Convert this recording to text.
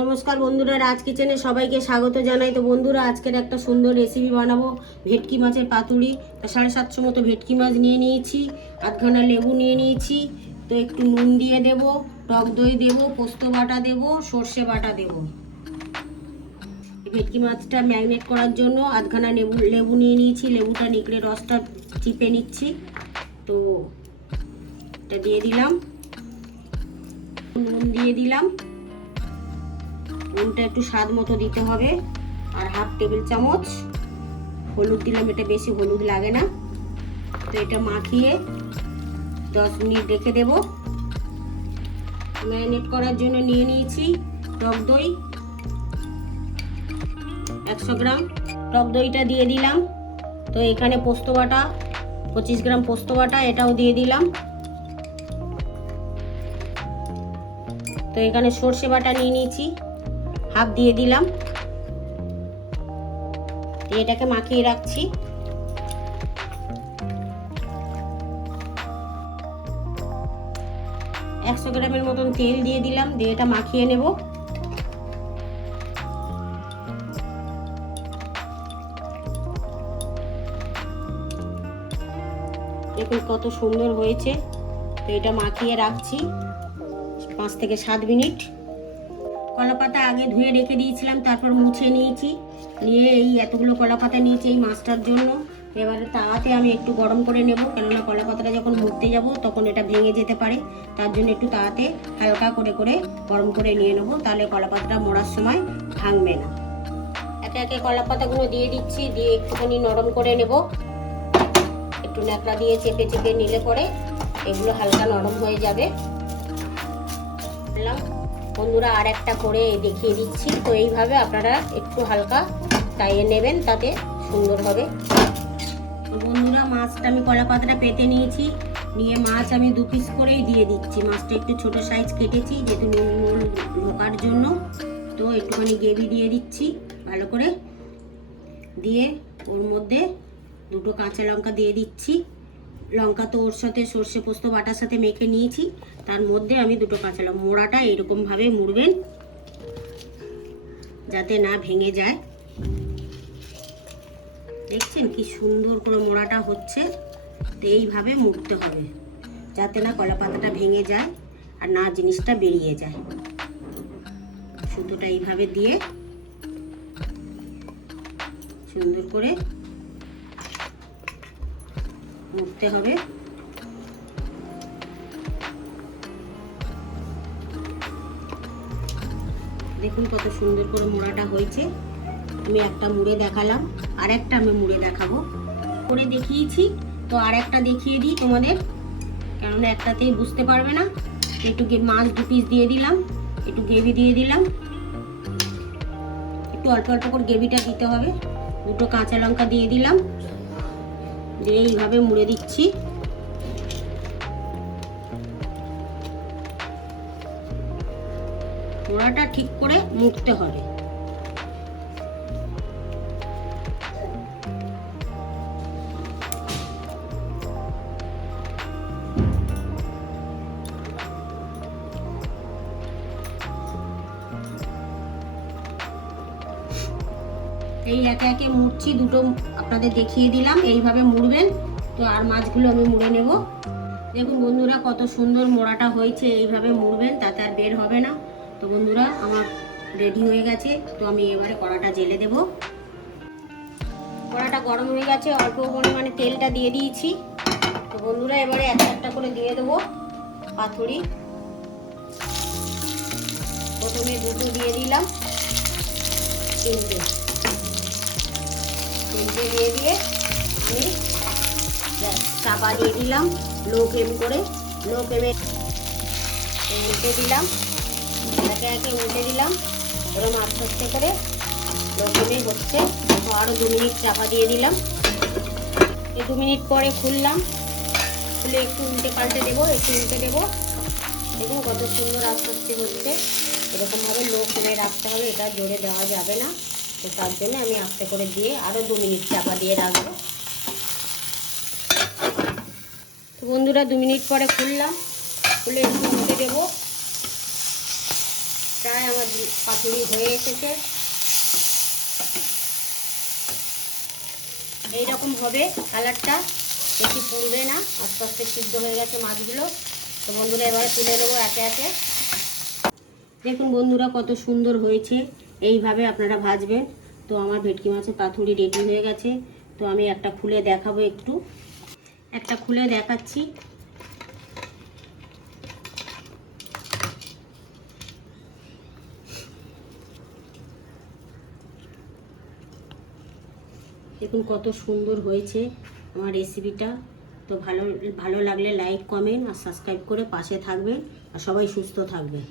নমস্কার বন্ধুরা, রাজ কিচেনে সবাইকে স্বাগত জানাই। তো বন্ধুরা, আজকের একটা সুন্দর রেসিপি বানাবো ভেটকি মাছের পাতুরি। তো 750 মতো ভেটকি মাছ নিয়ে নিয়েছি, আধখানা লেবু নিয়ে নিয়েছি। তো একটু নুন দিয়ে দেব, টক দই দেব, পোস্ত বাটা দেব, সর্ষে বাটা দেব। ভেটকি মাছটা ম্যারিনেট করার জন্য আধখানা লেবু নিয়ে নিয়েছি। লেবুটা নিকড়ে রসটা চিপে নিচ্ছি। তো এটা দিয়ে দিলাম, নুন দিয়ে দিলাম। নুনটা একটু স্বাদ মতো দিতে হবে। আর হাফ টেবিল চামচ হলুদ দিলাম, এটা বেশি হলুদ লাগে না। তো এটা মাখিয়ে 10 মিনিট রেখে দেব। ম্যারিনেট করার জন্য নিয়ে নিয়েছি টক দই 100 গ্রাম। টক দইটা দিয়ে দিলাম। তো এখানে পোস্ত বাটা 25 গ্রাম পোস্ত বাটা, এটাও দিয়ে দিলাম। তো এখানে সর্ষে বাটা নিয়ে নিয়েছি, হাফ দিয়ে দিলাম। এটাকে মাখিয়ে রাখছি। একশো গ্রামের মতন তেল দিয়ে দিলাম, দিয়ে এটা মাখিয়ে নেব। দেখুন কত সুন্দর হয়েছে। তো এটা মাখিয়ে রাখছি 5 থেকে 7 মিনিট। কলা পাতা আগে ধুয়ে রেখে দিয়েছিলাম, তারপর মুছে নিয়েছি। নিয়ে এই এতগুলো কলা পাতা নিয়েছি এই মাছটার জন্য। এবারে তাওয়াতে আমি একটু গরম করে নেব, কেননা কলা পাতাটা যখন মুড়তে যাব তখন এটা ভেঙে যেতে পারে। তার জন্য একটু তাওয়াতে হালকা করে করে গরম করে নিয়ে নেব, তাহলে কলা পাতাটা মোড়ার সময় ভাঙবে না। একে একে কলা পাতাগুলো দিয়ে দিচ্ছি, দিয়ে একটুখানি নরম করে নেব। একটু ন্যাকড়া দিয়ে চেপে চেপে নিলে পরে এগুলো হালকা নরম হয়ে যাবে। বন্ধুরা, আর একটা করে দেখিয়ে দিচ্ছি। তো এইভাবে আপনারা একটু হালকা চাইয়ে নেবেন, তাতে সুন্দর হবে। তো বন্ধুরা, মাছটা আমি কলা পাতাটা পেতে নিয়েছি। নিয়ে মাছ আমি 2 পিস করেই দিয়ে দিচ্ছি। মাছটা একটু ছোট সাইজ কেটেছি যেহেতু নুন ঢোকার জন্য। তো একটুখানি গ্রেভি দিয়ে দিচ্ছি ভালো করে। দিয়ে ওর মধ্যে 2টো কাঁচা লঙ্কা দিয়ে দিচ্ছি। লঙ্কা তো ওর সাথে সর্ষে পোস্ত বাটার সাথে মেখে নিয়েছি, তার মধ্যে আমি 2টো কাঁচা লঙ্কা। মোড়াটা এরকমভাবে মুড়বেন যাতে না ভেঙে যায়। দেখছেন কি সুন্দর করে মোড়াটা হচ্ছে। তো এইভাবে মুড়তে হবে যাতে না কলা পাতাটা ভেঙে যায় আর না জিনিসটা বেরিয়ে যায়। সুতোটা এইভাবে দিয়ে সুন্দর করে মুড়তে হবে। দেখুন কত সুন্দর করে মোড়াটা হয়েছে। আমি একটা মুড়ে দেখালাম, আর একটা আমি মুড়ে দেখাবো। করে দেখিয়েছি, তো আর একটা দেখিয়ে দিই তোমাদের, কেননা একটাতেই বুঝতে পারবে না। একটু মাছ 2 পিস দিয়ে দিলাম, একটু গ্রেভি দিয়ে দিলাম। একটু অল্প অল্প করে গ্রেভিটা দিতে হবে। 2টো কাঁচা লঙ্কা দিয়ে দিলাম, দিয়ে এইভাবে মুড়ে দিচ্ছি। মোড়াটা ঠিক করে মুড়তে হবে। এই একে একে মুড়ছি, 2টো আপনাদের দেখিয়ে দিলাম। এইভাবে মুড়বেন। তো আর মাছগুলো আমি মুড়ে নেব। দেখুন বন্ধুরা, কত সুন্দর মোড়াটা হয়েছে। এইভাবে মুড়বেন, তাতে আর বের হবে না। তো বন্ধুরা, আমার রেডি হয়ে গেছে। তো আমি এবারে কড়াটা জেলে দেব। কড়াটা গরম হয়ে গেছে, অল্প পরিমাণে তেলটা দিয়ে দিয়েছি। তো বন্ধুরা, এবারে একটা একটা করে দিয়ে দেবো পাতুরি। প্রথমে 2টো দিয়ে দিলাম, 3টে দিয়ে দিয়ে আমি চাপা দিয়ে দিলাম লো ফ্লেম করে। লো ফ্লেমে উল্টে দিলাম, একে একে উল্টে দিলাম। এরকম আস্তে আস্তে করে লো ফ্লেমে হচ্ছে। তো আরও 2 মিনিট চাপা দিয়ে দিলাম। এই 2 মিনিট পরে খুললাম, খুলে একটু উল্টে পাল্টে দেবো, একটু উল্টে দেবো। দেখুন কত সুন্দর আস্তে আস্তে হচ্ছে। এরকমভাবে লো ফ্লেমে রাখতে হবে, এটা জোরে দেওয়া যাবে না। তো তার জন্য আমি আস্তে করে দিয়ে আরও 2 মিনিট চাপা দিয়ে রাখবো। তো বন্ধুরা, 2 মিনিট পরে খুললাম, খুলে একটু উল্টে দেবো। প্রায় আমার পাতুরি হয়ে এসেছে। এইরকম হবে কালারটা, বেশি পুড়বে না, আস্তে আস্তে সিদ্ধ হয়ে গেছে মাছগুলো। তো বন্ধুরা এবারে তুলে নেবো একে একে। দেখুন বন্ধুরা কত সুন্দর হয়েছে, এইভাবে আপনারা ভাজবেন। তো আমার ভেটকি মাছের পাতুরি রেডি হয়ে গেছে। তো আমি একটা খুলে দেখাবো, একটা খুলে দেখাচ্ছি। দেখুন কত সুন্দর হয়েছে আমার রেসিপিটা। তো ভালো লাগলে লাইক, কমেন্ট আর সাবস্ক্রাইব করে পাশে থাকবেন, আর সবাই সুস্থ থাকবেন।